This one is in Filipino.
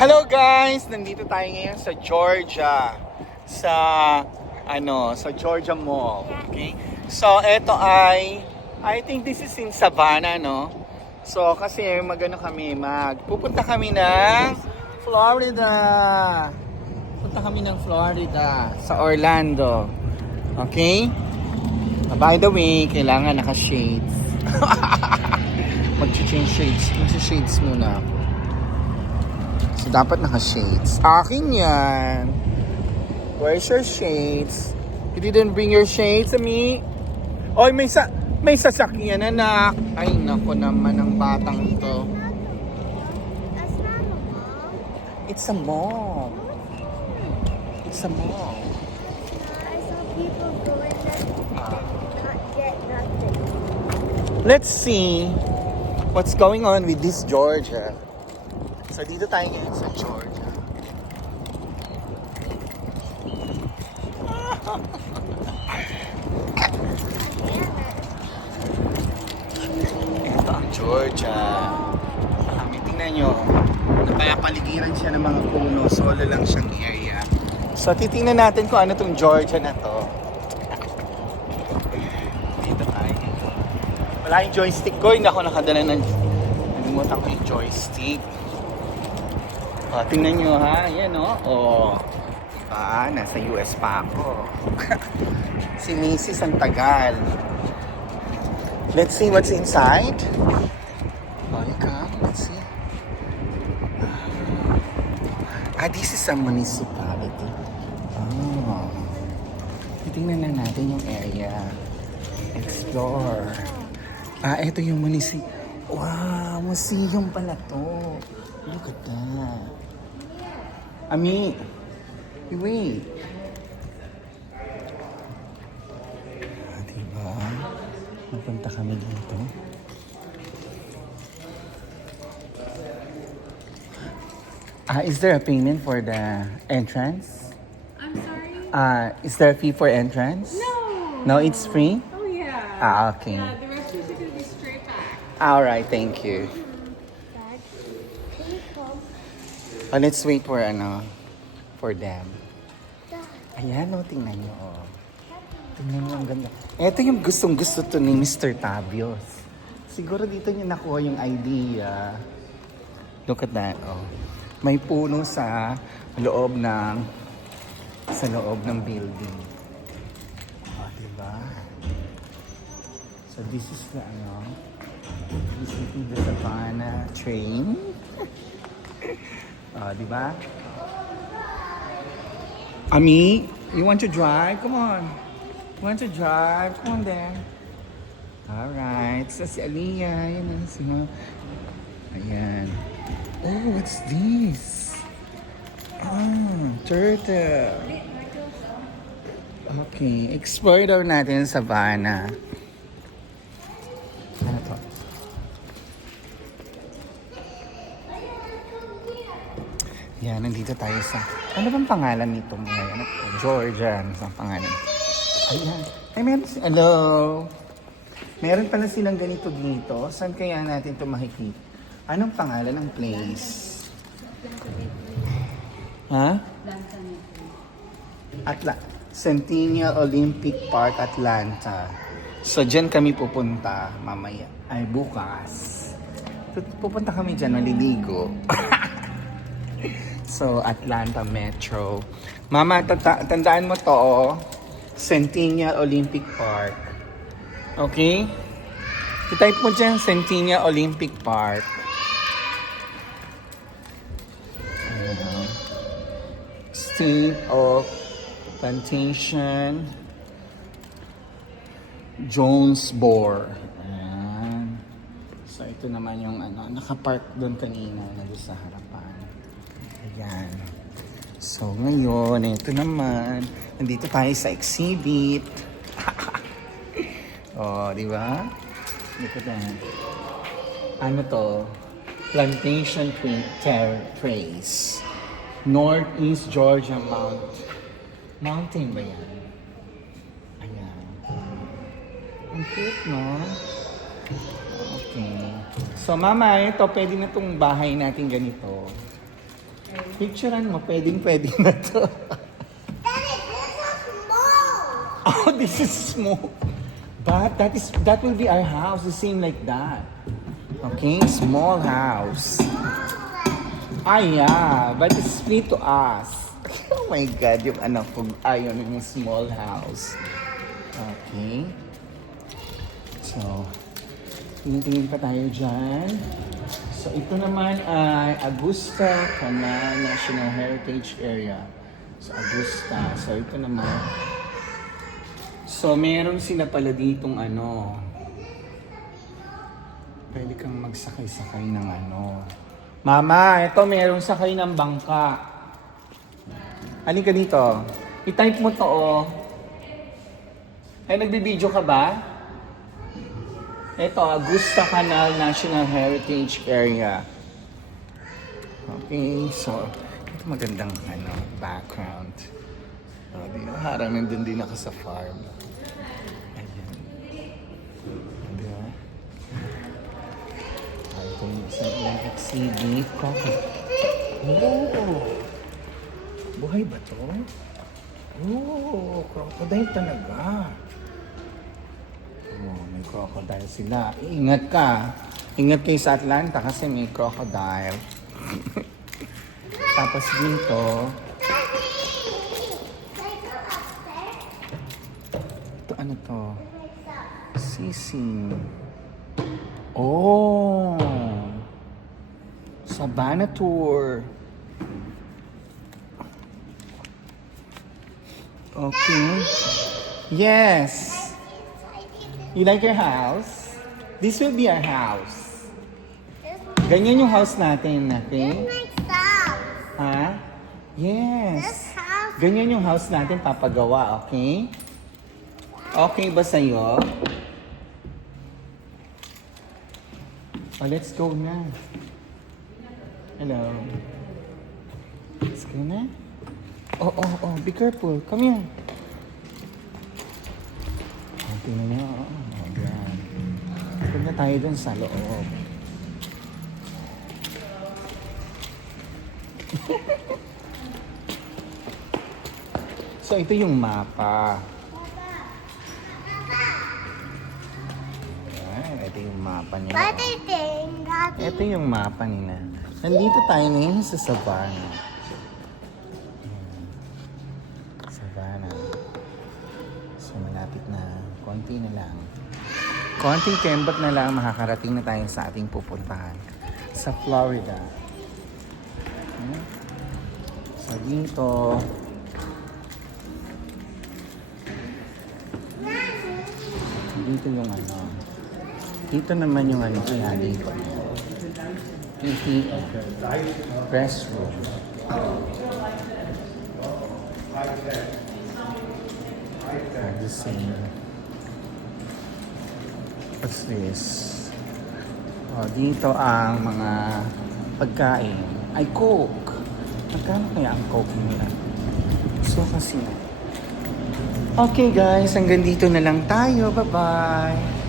Hello guys! Nandito tayo ngayon sa Georgia. Sa Georgia Mall. Okay? So, ito I think this is in Savannah, no? So, kasi pupunta kami ng Florida. Punta kami ng Florida, sa Orlando. Okay? By the way, kailangan naka-shades. Mag-change shades muna ako. So, dapat naka-shades. Akin yan. Where's your shades? You didn't bring your shades, Ami? Oy, may sasakyan, anak. Ay, nako naman ang batang to. It's a mall. It's a mall. I saw people going there and not get nothing. Let's see what's going on with this Georgia. So, dito tayo ngayon sa Georgia. Ito ang Georgia. Tingnan nyo. Napapaligiran siya ng mga puno. Solo lang siyang area. So, titingnan natin kung ano tong Georgia na to. Dito tayo. Wala yung joystick ko. Hindi ako nakadala ng... Nalimutan ko yung joystick. O, tingnan nyo ha. Yan o. O. Diba? Nasa US pa ako. Si Macy's ang tagal. Let's see what's inside. Oh, you come. Let's see. This is a municipality. Oh. Titingnan na natin yung area. Explore. Ito yung Wow, museum pala to. Look at that. Ami, wait. Diba? Napunta kami dito. Is there a payment for the entrance? I'm sorry? Is there a fee for entrance? No. No, it's free? Oh, yeah. Okay. The rest is going to be straight back. All right, thank you. Dad, can you come? Let's wait for them. Dad, Ayan, tingnan nyo. Tingnan nyo ang ganda. Ito yung gustong-gusto to ni Mr. Tabios. Siguro dito niya nakuha yung idea. Look at that, oh. May puno sa loob ng building. Oh, diba? So this is this is the Savannah train. Oh, diba? Ami, you want to drive? Come on. You want to drive? Come on then. Alright. So si Aliyah. Yan si Ma. Ayan. Oh, what's this? Turtle. Okay. Explore daw natin sa Savannah. Ano to? Yan, nandito tayo sa... Ano bang pangalan nito ngayon? Georgia. Ano bang pangalan? Ayan. Ay, hello. Meron pala silang ganito dito. Saan kaya natin ito makikita? Anong pangalan ng place? Ha? Centennial Olympic Park, Atlanta. So, dyan kami pupunta mamaya. Ay, bukas. Pupunta kami dyan, maliligo. So, Atlanta Metro. Mama, tandaan mo to, oh. Centennial Olympic Park. Okay? I-type mo dyan, Centennial Olympic Park. State of Plantation, Jonesboro. Ayan. So, ito naman yung nakapark doon kanina na doon sa harapan. Ayan. So, ngayon, ito naman. Nandito tayo sa exhibit. Oh, di ba? Look at that. Ano to? Plantation Trace. Northeast Georgia Mountain ba yan? Ayan. Ang cute, no? Okay. So, mama, ito, pwede na itong bahay natin ganito. Picturean mo, pwede na to. Daddy, this is small. Oh, this is small. But that will be our house, the same like that. Okay, small house. Ah, yeah, but it's free to us. Oh my God, yung anak ko ayaw ng small house. Okay. So, tingin pa tayo dyan. So, ito naman ay Augusta Canal National Heritage Area. So, Augusta. So, ito naman. So, meron sila pala ditong ano. Pwede kang magsakay-sakay ng ano. Mama, ito merong sakay ng bangka. Halika ka dito. I-type mo to, oh. Ay, nagbibideo ka ba? Ito, Augusta Canal National Heritage Area. Okay, so, ito magandang ano, background. Oh, di ba? Harang nandun din ako sa farm. Ayan. Di ba? Ito yung isang ilang exhibit. Oh! Buhay ba to? Oh, crocodile talaga. Oh, may crocodile sila. Ingat ka. Ingat kayo sa Atlanta kasi may crocodile. Tapos dito, ito ano to? Sisig. Oh! Savannah tour. Okay. Yes. You like your house? This will be our house. Ganyan yung house natin, okay? This makes sound. Ha? Yes. This house. Ganyan yung house natin papagawa, okay? Okay ba sa'yo? Oh, let's go na. Hello. Let's go na. Oh, be careful. Come here. Oh, tingnan niyo. Oh, God. Punta tayo dun sa loob. So, ito yung mapa. Ayan, ito yung mapa nila. What do you think, Daddy? Ito yung mapa nila. Nandito tayo ngayon sa Savannah. Savannah. So, malapit na. Konti na lang. Konting kembot na lang, makakarating na tayo sa ating pupuntahan. Sa Florida. So, dito. Dito yung ano. Dito naman yung ano. Kaya dito. PT restroom. The same. What's this? Oh, dito ang mga pagkain. Ay, Coke. Magkano kaya ang Coke nila? So, kasi okay guys, hanggang dito na lang tayo. Bye-bye.